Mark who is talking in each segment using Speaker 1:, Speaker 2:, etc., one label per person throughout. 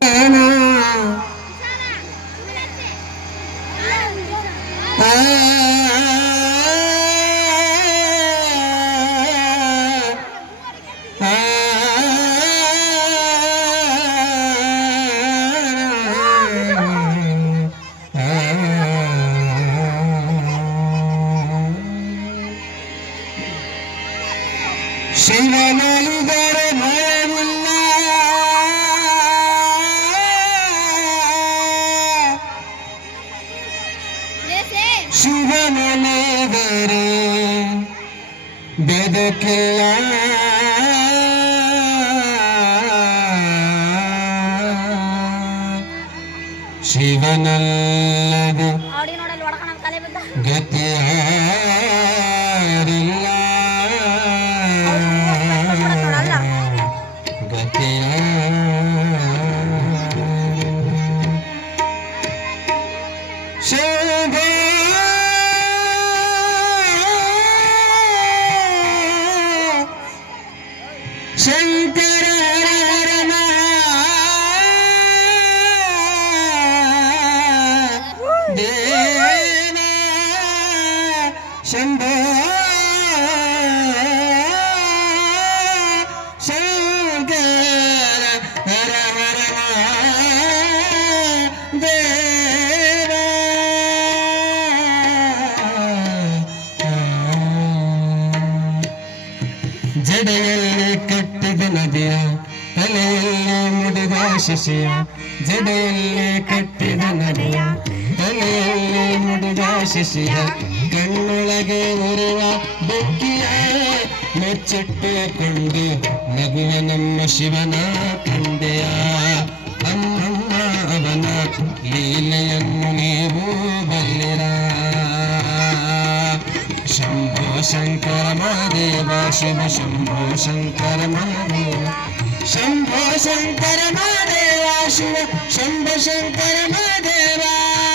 Speaker 1: and ಶಿವನಲ್ಲದೆ ಗತಿಯಾರಿಲ್ಲ. Shankara जड़े कटद नदिया तलिए मुड़द शिशिया जड़े कटद नदिया तलिए मुड़द शिशिया कणुगे उच्चे मगुव नम शिवन तंदया अम्मा लीलिया शम्भो शंकर महादेव शिव शम्भो शङ्कर महादेव। शंभो शंकर महादेव शिव शम्भो शङ्कर महादेव।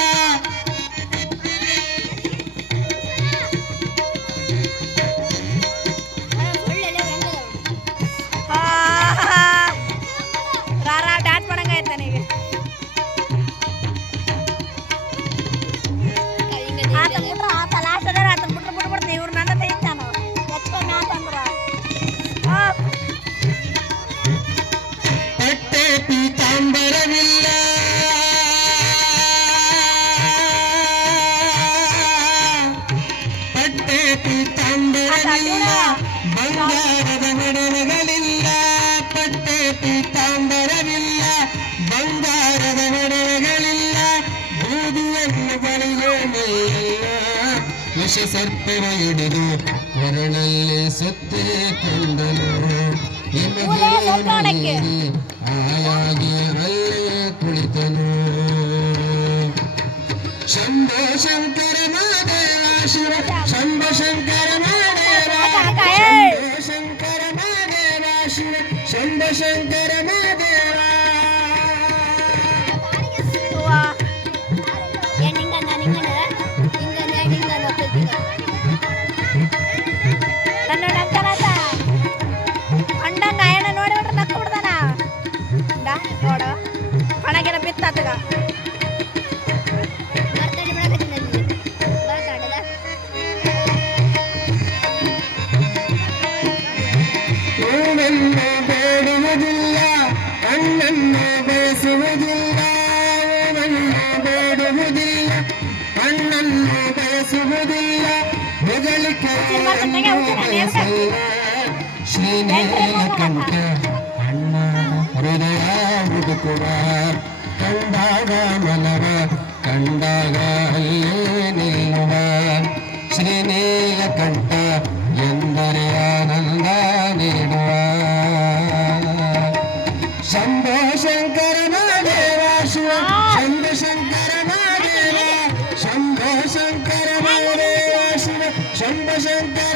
Speaker 1: ವಿಷ ಸರ್ಪವ ಹಿಡಿದು ಕೊರಳಲ್ಲಿ ಸುತ್ತಿ ಕೊಂಡನು ಆಯಾಗಿ ಅಲ್ಲೇ ಕುಳಿತನು ಶಂಭ ಶಂಕರ ಮಹಾದೇವ ಶಿವ ಶಂಭ ಶಂಕರ ಮಹಾದೇವ ಶಂಭ ಶಂಕರ ಮಹಾದೇವ ಶಿವ ಶಂಭ ಶಂಕರ
Speaker 2: परत आता का
Speaker 1: ಶ್ರೀನೇಲ ಕಂಠ ಅಣ್ಣ ಹೃದಯ ಹುಡುಕುವ கண்டாக மலர கண்டாக நீங்க ஸ்ரீநீல கண்ட ಎಂದರೆ ಆನಂದ ನೀಡುವ ಶಂಭೋ ಶಂಕರನ ದೇವ ಶಿವ ಶಂಭು ಶಂಕರನ ದೇವ ಶಂಭೋ ಶಂಕರನ ದೇವ ಶಿವ ಶಂಭು ಶಂಕರ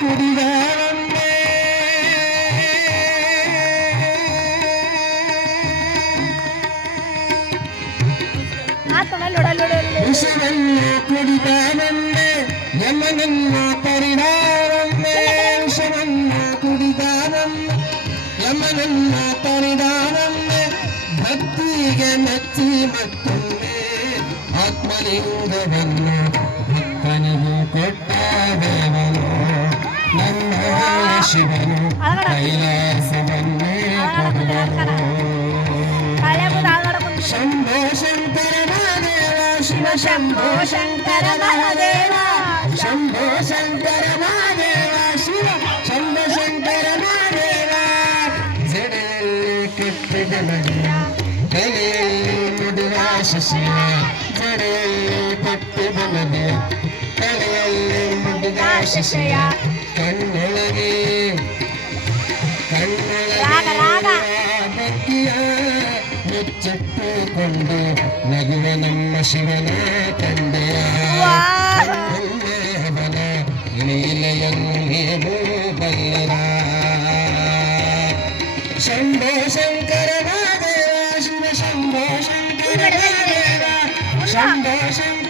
Speaker 1: துதிதானே விசுவல்ல குடிதானே யமனல்ல பரிதானே விசுவல்ல குடிதானே யமனல்ல பரிதானே பக்திக மத்தி மட்டுமே ஆத்மலிங்கவன் சிவன் கைலாசவன்னே சம்போ சங்கர மகாதேவா சிவ சம்போ சங்கர மகாதேவா சம்போ சங்கர மகாதேவா சிவ சம்போ சங்கர மகாದೇವಾ ಜಡೆಯಲ್ಲಿ ಕೆತ್ತಿದ ಮಡಿಯ നഗുണ നമ്മ ശിവനെ തന്റെയാവന നീലയൂപല്ല ശംഭോ ശങ്കര ശിവ ശംഭോ ശങ്കര
Speaker 2: ശംഭോ
Speaker 1: ശംഭോ